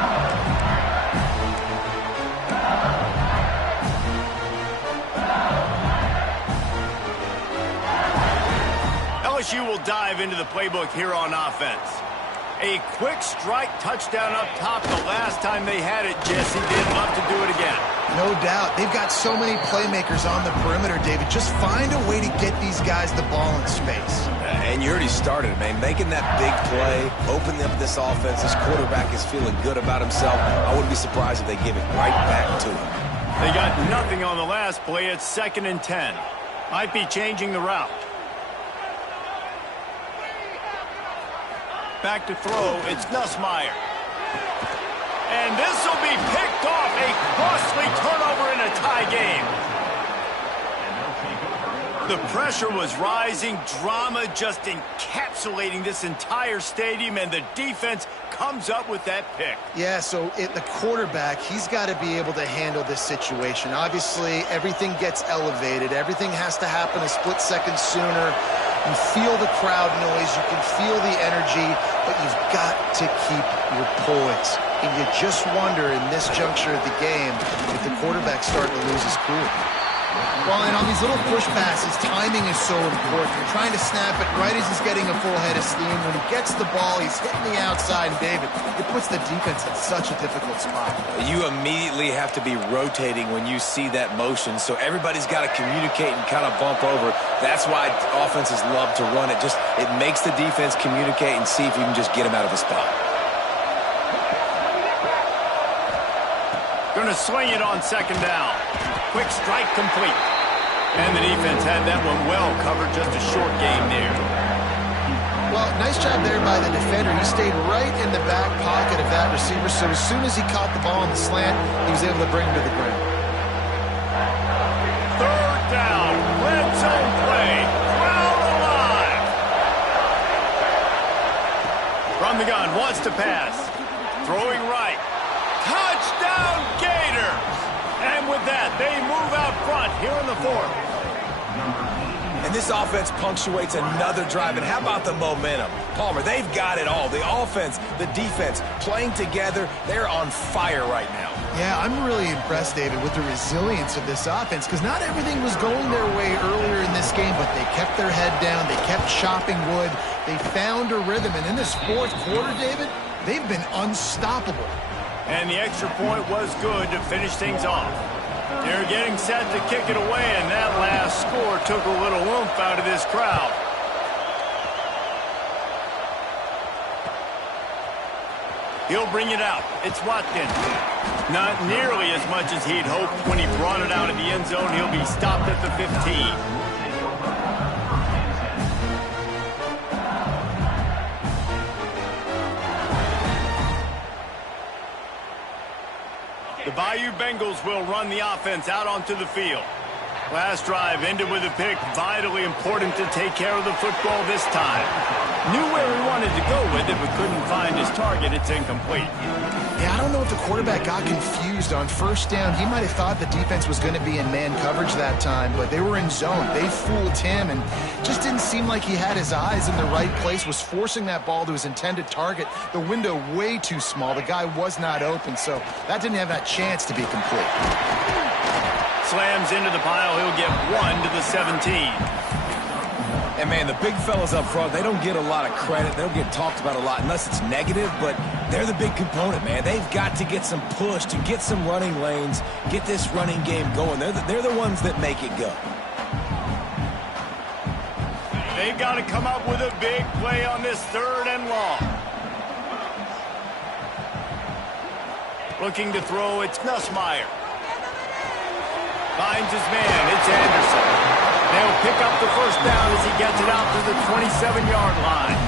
LSU will dive into the playbook here on offense. A quick strike touchdown up top the last time they had it, Jesse. They'd love to do it again. No doubt. They've got so many playmakers on the perimeter, David. Just find a way to get these guys the ball in space. And you already started, man. Making that big play, opening up this offense. This quarterback is feeling good about himself. I wouldn't be surprised if they give it right back to him. They got nothing on the last play. It's 2nd and 10. Might be changing the route. Back to throw, it's Nussmeier. And this will be picked off, a costly turnover in a tie game. The pressure was rising, drama just encapsulating this entire stadium, and the defense comes up with that pick. Yeah, so the quarterback, he's got to be able to handle this situation. Obviously, everything gets elevated. Everything has to happen a split second sooner. You feel the crowd noise. You can feel the energy, but you've got to keep your poise. And you just wonder in this juncture of the game if the quarterback's starting to lose his cool. Well, and on these little push passes, timing is so important. You're trying to snap it right as he's getting a full head of steam. When he gets the ball, he's hitting the outside. And, David, it puts the defense in such a difficult spot. You immediately have to be rotating when you see that motion, so everybody's got to communicate and kind of bump over. That's why offenses love to run it. It makes the defense communicate and see if you can just get him out of a spot. Going to swing it on 2nd down. Quick strike complete. And the defense had that one well covered, just a short game there. Well, nice job there by the defender. He stayed right in the back pocket of that receiver, so as soon as he caught the ball on the slant, he was able to bring him to the ground. 3rd down, red zone play, crowd alive. From the gun, wants to pass. Throwing right. Touchdown, Gators! And with that, they move out front here in the fourth. And this offense punctuates another drive. And how about the momentum? Palmer, they've got it all. The offense, the defense, playing together. They're on fire right now. Yeah, I'm really impressed, David, with the resilience of this offense, because not everything was going their way earlier in this game, but they kept their head down. They kept chopping wood. They found a rhythm. And in this fourth quarter, David, they've been unstoppable. And the extra point was good to finish things off. They're getting set to kick it away, and that last score took a little oomph out of this crowd. He'll bring it out. It's Watkins. Not nearly as much as he'd hoped when he brought it out of the end zone. He'll be stopped at the 15. The Bayou Bengals will run the offense out onto the field. Last drive ended with a pick. Vitally important to take care of the football this time. Knew where he wanted to go with it, but couldn't find his target. It's incomplete. Yeah, I don't know if the quarterback got confused on 1st down. He might have thought the defense was going to be in man coverage that time, but they were in zone. They fooled him, and just didn't seem like he had his eyes in the right place, was forcing that ball to his intended target. The window way too small. The guy was not open, so that didn't have that chance to be complete. Slams into the pile. He'll get 1 to the 17. And, man, the big fellas up front, they don't get a lot of credit. They don't get talked about a lot unless it's negative, but they're the big component, man. They've got to get some push, to get some running lanes, get this running game going. They're the ones that make it go. They've got to come up with a big play on this 3rd and long. Looking to throw, it's Nussmeier. Finds his man, it's Anderson. They'll pick up the 1st down as he gets it out to the 27-yard line.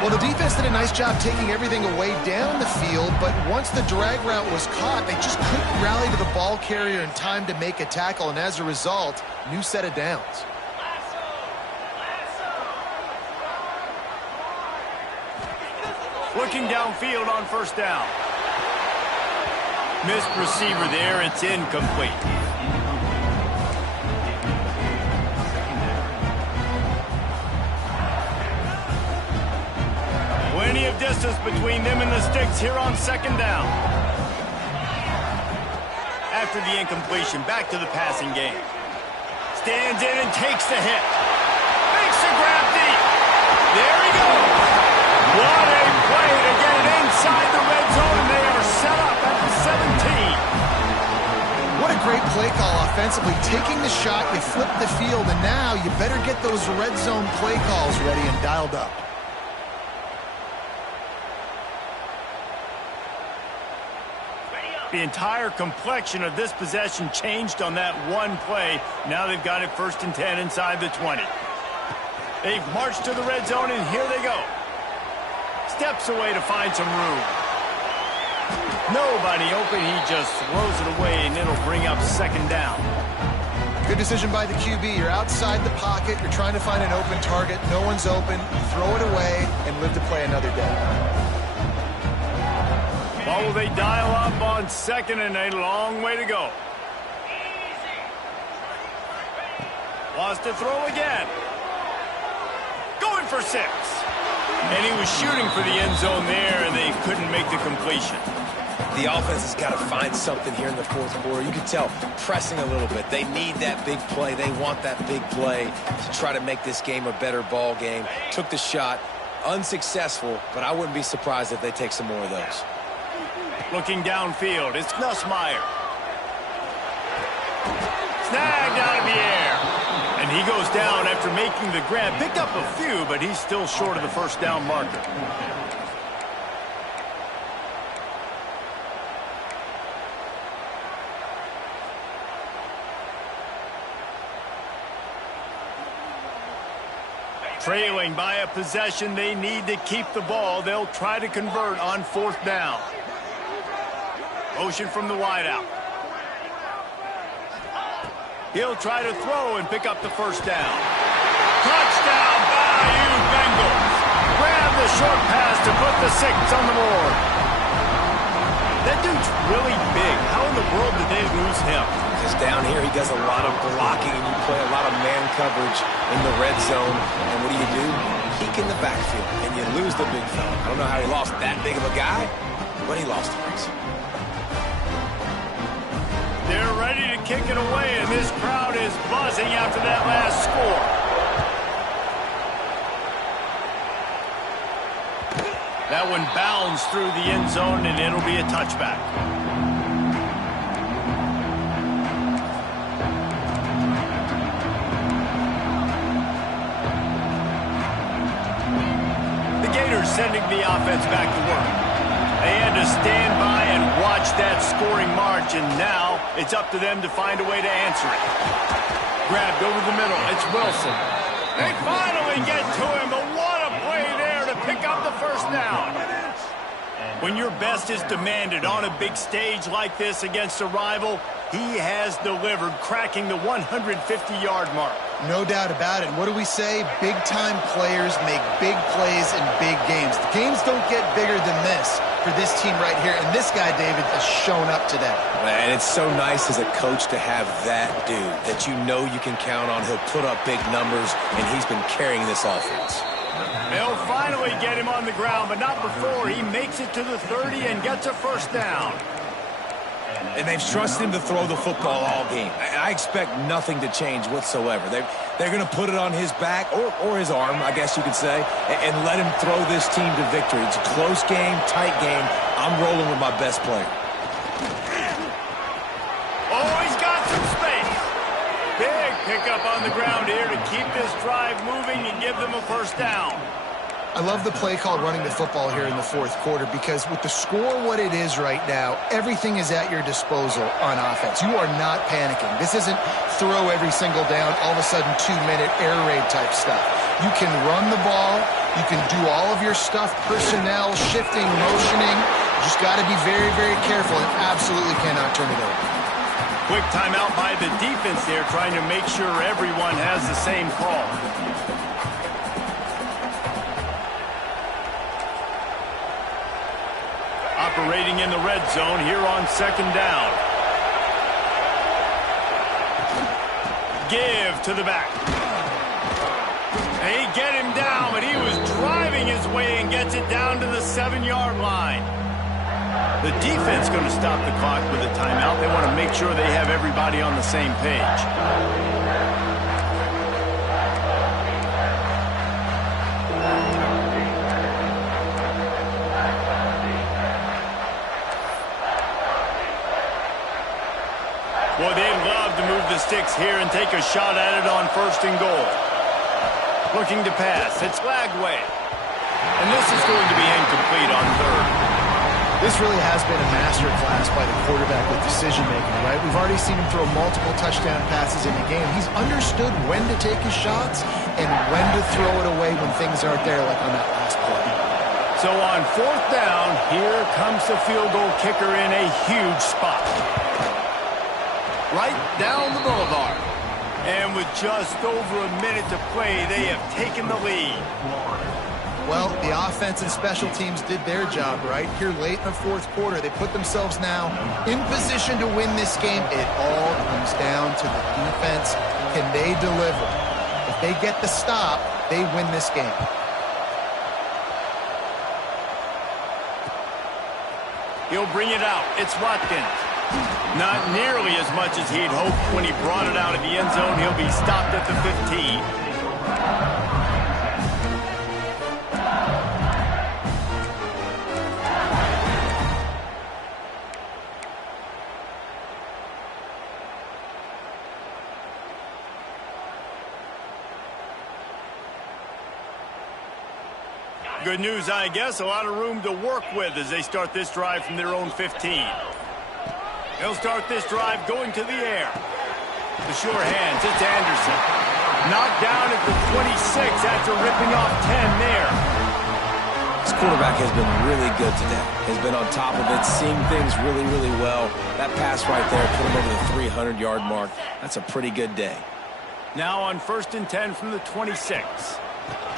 Well, the defense did a nice job taking everything away down the field, but once the drag route was caught, they just couldn't rally to the ball carrier in time to make a tackle, and as a result, new set of downs. Looking downfield on first down. Missed receiver there. It's incomplete. Plenty of distance between them and the sticks here on second down. After the incompletion, back to the passing game. Stands in and takes the hit. Makes the grab deep. There he goes. What a play to get it inside the red zone, and they are set up at the 17. What a great play call offensively. Taking the shot, you flip the field, and now you better get those red zone play calls ready and dialed up. The entire complexion of this possession changed on that one play. Now they've got it 1st and 10 inside the 20. They've marched to the red zone, and here they go. Steps away to find some room. Nobody open. He just throws it away, and it'll bring up second down. Good decision by the QB. You're outside the pocket. You're trying to find an open target. No one's open. You throw it away and live to play another day. Well, will they dial up on second, and a long way to go. Lost to throw again. Going for 6. And he was shooting for the end zone there, and they couldn't make the completion. The offense has got to find something here in the fourth quarter. You can tell, pressing a little bit. They need that big play. They want that big play to try to make this game a better ball game. Took the shot. Unsuccessful, but I wouldn't be surprised if they take some more of those. Looking downfield, it's Nussmeier. Snagged out of the air. And he goes down after making the grab. Picked up a few, but he's still short of the first down marker. Trailing by a possession, they need to keep the ball. They'll try to convert on 4th down. Motion from the wideout. He'll try to throw and pick up the first down. Touchdown, Bayou Bengals. Grab the short pass to put the 6 on the board. That dude's really big. How in the world did they lose him? Because down here he does a lot of blocking, and you play a lot of man coverage in the red zone. And what do? Peek in the backfield, and you lose the big fella. I don't know how he lost that big of a guy, but he lost him. They're ready to kick it away, and this crowd is buzzing after that last score. That one bounds through the end zone, and it'll be a touchback. The Gators sending the offense back to work. They had to stand by and watch that scoring march, and now it's up to them to find a way to answer it. Grabbed over the middle. It's Wilson. They finally get to him, but what a play there to pick up the first down. When your best is demanded on a big stage like this against a rival, he has delivered, cracking the 150-yard mark. No doubt about it. What do we say? Big-time players make big plays in big games. The games don't get bigger than this for this team right here, and this guy, David, has shown up today. And it's so nice as a coach to have that dude that you know you can count on. He'll put up big numbers, and he's been carrying this offense. They'll finally get him on the ground, but not before he makes it to the 30 and gets a first down. And they've trusted him to throw the football all game. I expect nothing to change whatsoever. They're going to put it on his back, or his arm, I guess you could say, and let him throw this team to victory. It's a close game, tight game. I'm rolling with my best player. Oh, he's got some space. Big pickup on the ground here to keep this drive moving and give them a first down. I love the play call running the football here in the fourth quarter because with the score what it is right now, everything is at your disposal on offense. You are not panicking. This isn't throw every single down, all of a sudden 2-minute air raid type stuff. You can run the ball. You can do all of your stuff, personnel, shifting, motioning. You just got to be very, very careful and absolutely cannot turn it over. Quick timeout by the defense there, trying to make sure everyone has the same call. Operating in the red zone here on second down. Give to the back. They get him down, but he was driving his way and gets it down to the 7-yard line. The defense going to stop the clock with a timeout. They want to make sure they have everybody on the same page. Boy, they'd love to move the sticks here and take a shot at it on 1st and goal. Looking to pass. It's Lagway. And this is going to be incomplete on 3rd. This really has been a masterclass by the quarterback with decision-making, right? We've already seen him throw multiple touchdown passes in the game. He's understood when to take his shots and when to throw it away when things aren't there, like on that last play. So on 4th down, here comes the field goal kicker in a huge spot. Right down the boulevard. And with just over a minute to play, they have taken the lead. Well, the offense and special teams did their job, right? Here late in the 4th quarter, they put themselves now in position to win this game. It all comes down to the defense. Can they deliver? If they get the stop, they win this game. He'll bring it out. It's Watkins. Not nearly as much as he'd hoped when he brought it out of the end zone. He'll be stopped at the 15. Good news, I guess. A lot of room to work with as they start this drive from their own 15. They'll start this drive going to the air. The sure hands, it's Anderson. Knocked down at the 26 after ripping off 10 there. This quarterback has been really good today. Has been on top of it, seeing things really, really well. That pass right there put him over the 300-yard mark. That's a pretty good day. Now on 1st and 10 from the 26.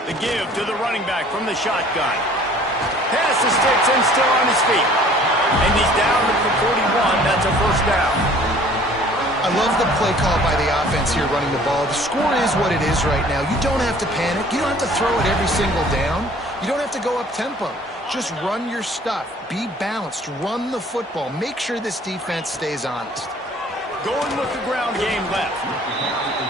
The give to the running back from the shotgun. Pass the sticks and still on his feet. And he's down at the 41. That's a 1st down. I love the play call by the offense here running the ball. The score is what it is right now. You don't have to panic. You don't have to throw it every single down. You don't have to go up tempo. Just run your stuff. Be balanced. Run the football. Make sure this defense stays honest. Going with the ground game left.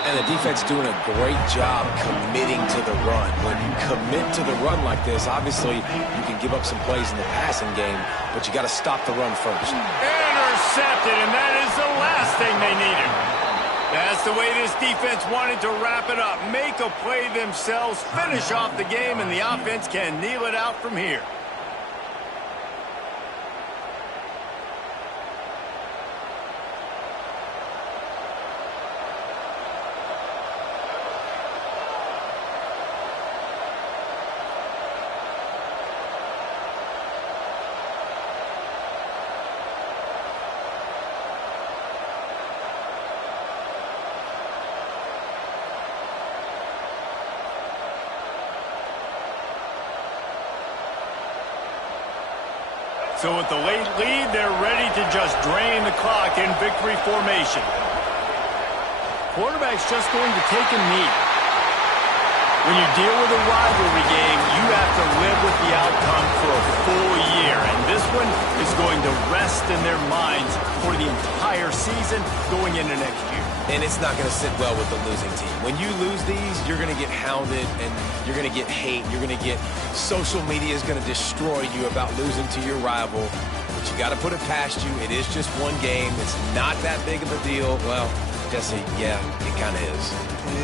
And the defense doing a great job committing to the run. When you commit to the run like this, obviously you can give up some plays in the passing game, but you got to stop the run first. Intercepted, and that is the last thing they needed. That's the way this defense wanted to wrap it up. Make a play themselves, finish off the game, and the offense can kneel it out from here. So with the late lead, they're ready to just drain the clock in victory formation. Quarterback's just going to take a knee. When you deal with a rivalry game, you have to live with the outcome for a full year. And this one is going to rest in their minds for the entire season going into next year. And it's not going to sit well with the losing team. When you lose these, you're going to get hounded and you're going to get hate. You're going to get social media is going to destroy you about losing to your rival. But you got to put it past you. It is just one game. It's not that big of a deal. Well, Jesse, yeah, it kind of is.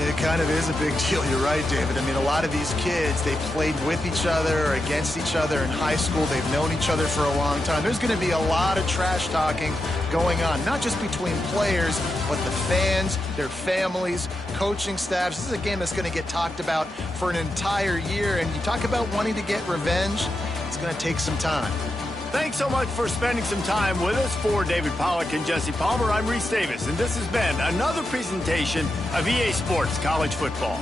It kind of is a big deal. You're right, David. I mean, a lot of these kids, they played with each other or against each other in high school. They've known each other for a long time. There's going to be a lot of trash talking going on, not just between players, but the fans, their families, coaching staffs. This is a game that's going to get talked about for an entire year. And you talk about wanting to get revenge, it's going to take some time. Thanks so much for spending some time with us. For David Pollack and Jesse Palmer, I'm Reese Davis, and this has been another presentation of EA Sports College Football.